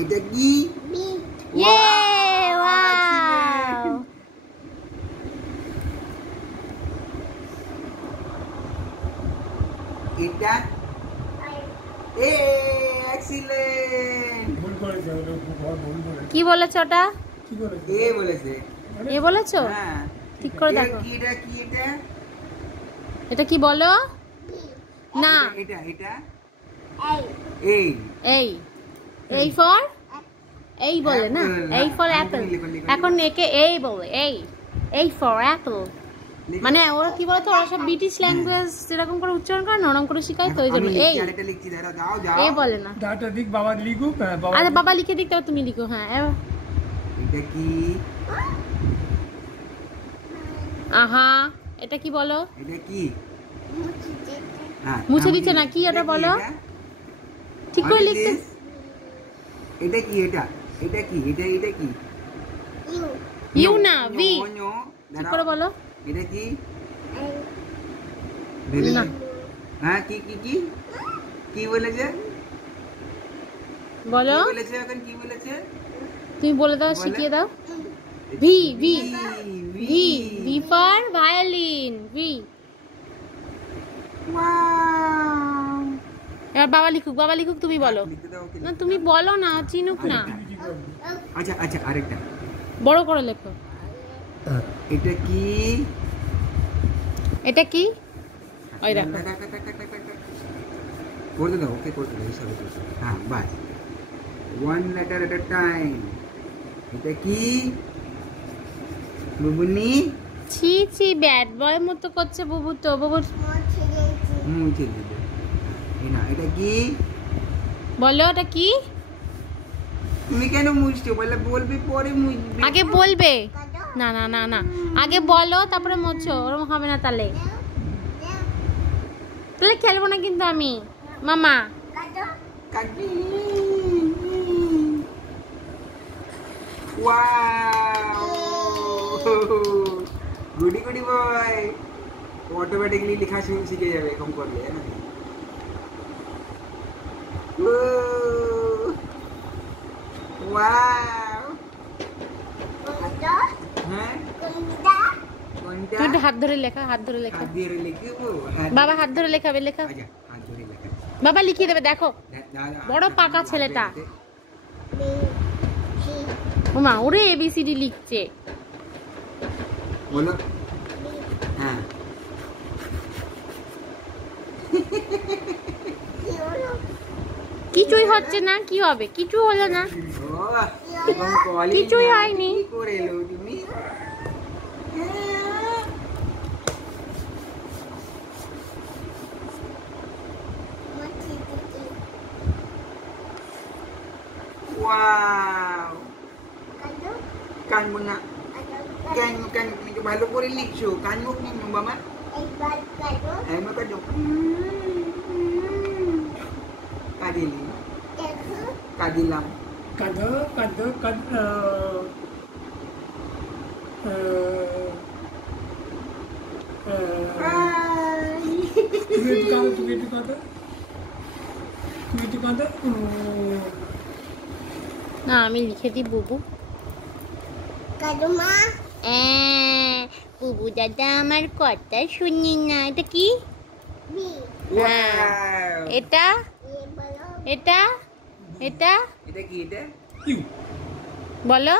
এটা কি? ইয়ে ওয়াও। এটা এক্সিলেন্ট। কি বলেছ ওটা? এ বলেছে। এ বলেছো? হ্যাঁ ঠিক করে দেখো। এটা কি? এটা এটা কি বলো? না, এটা এটা এই এই ফর এই বলে না, এই ফর অ্যাপল। এখন একে এই বলে, এই ফর অ্যাপল। মানে ওরা কি বলতো, ওরা সব ব্রিটিশ ল্যাঙ্গুয়েজ যেরকম করে উচ্চারণ করে না, ওরকম করে শিখায় তো, ওই জন্য এই এই বলে না। দাঁড়া দিক, বাবা লিখুক। আরে বাবা লিখে দিক, তাও তুমি লিখো। হ্যাঁ এটা কি? আহা, এটা কি বলো? এটা কি? মুছে দিচ্ছে না, কি ওটা বলো? ঠিক করে লিখতে। এটা কি? এটা এটা কি? এটা কি? ইউ না, ভি। ঠিক করে বলো। এটা কি? না, হ্যাঁ কি কি কি কি বলেছে? বলো। কি বলেছে এখন? কি বলেছে? তুমি বলে দাও, শিখিয়ে দাও। V V V V for violin, V. এবার বাবা লিখুক, তুমি বলো না, তুমি বলো না, চিনুক না। আচ্ছা আচ্ছা, আরেকটা বড় করে লেখো। এটা কি? এটা কি? ওই দেখো। করতে দাও, ওকে করতে দাও, হিসাবে করতে দাও। হ্যাঁ বাস, ওয়ান লেটার এট আ টাইম। এটা কি? বুবুনি ছি ছি, ব্যাড বয় মতো করছে বুবু তো। বুবু মুছে দিবে। এই না, এটা কি? বলো, এটা কি? তুমি কেন মুছছো? বলে বলবি, পরে মুছবি। আগে বলবে। না না না না, আগে বলো তারপরে মোছো, ওরকম হবে না তাহলে। তাহলে খেলবো না কিন্তু আমি, মামা। কাটি। ওয়াও, গুডি গুডি বয়। অটোমেটিকলি লেখা শিখে যাবে এরকম করলে, না? ওয়াও। হ্যাঁ কোনটা? তুই একটু হাত ধরে লেখা, হাত ধরে লেখা। হাত দিয়ে লিখবো? বাবা হাত ধরে লেখাবে, লেখা। আচ্ছা, হাত ধরে লেখা। বাবা লিখিয়ে দেবে, দেখো। বড় পাকা ছেলেটা। ওমা, ওরে এবিসিডি লিখছে। বলো। হ্যাঁ কিছুই হচ্ছে না, কি হবে? কিছু হলো না, কিছুই হয়নি। কি করে এলো তুমি? ওয়াও, কানবো না। কেন কেন তুমি তো ভালো করে লিখছো, কানবো কেন বাবা? একবার কাটো। কাঁদিলি, কাঁদিলাম। কাঁদো কাঁদো কাঁদো। তুমি একটু কাঁদো, তুমি একটু কাঁদো, তুমি একটু কাঁদো। না, আমি লিখে দিই বুবু। বুবু দাদা আমার কথা শুনি না। এটা কি? এটা এটা এটা এটা কি? এটা বলো,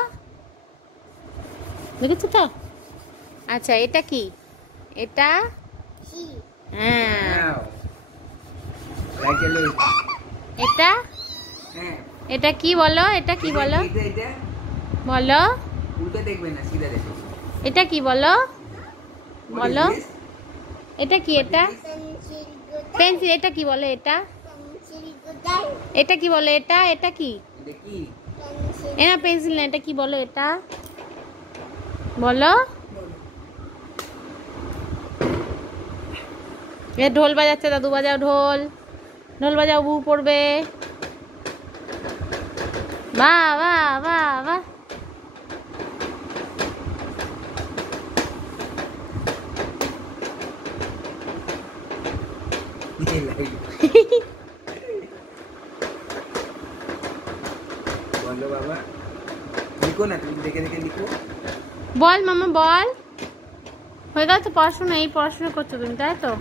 দেখেছো তো? আচ্ছা, এটা কি? এটা হ্যাঁ। এটা এটা কি বলো? এটা কি বলো? বলো, উল্টো দেখবে না, সিধা দেখো। এটা কি বলো? বলো, এটা কি? এটা পেন্সিল। এটা কি বলো? এটা এটা কি বলো? এটা এটা কি? এটা কি? এটা পেন্সিল না, এটা কি বলো? এটা বলো। এ ঢোল বাজাচ্ছে, দাদু বাজাও ঢোল, ঢোল বাজাও, বউ পড়বে। বাহ বাহ বাহ বাহ। বলো বাবা, লিখো না, তুমি দেখে দেখে লিখো। বল মামা বল, হয়ে গেল তো পড়াশোনা? এই পড়াশোনা করছো তুমি, তাই তো?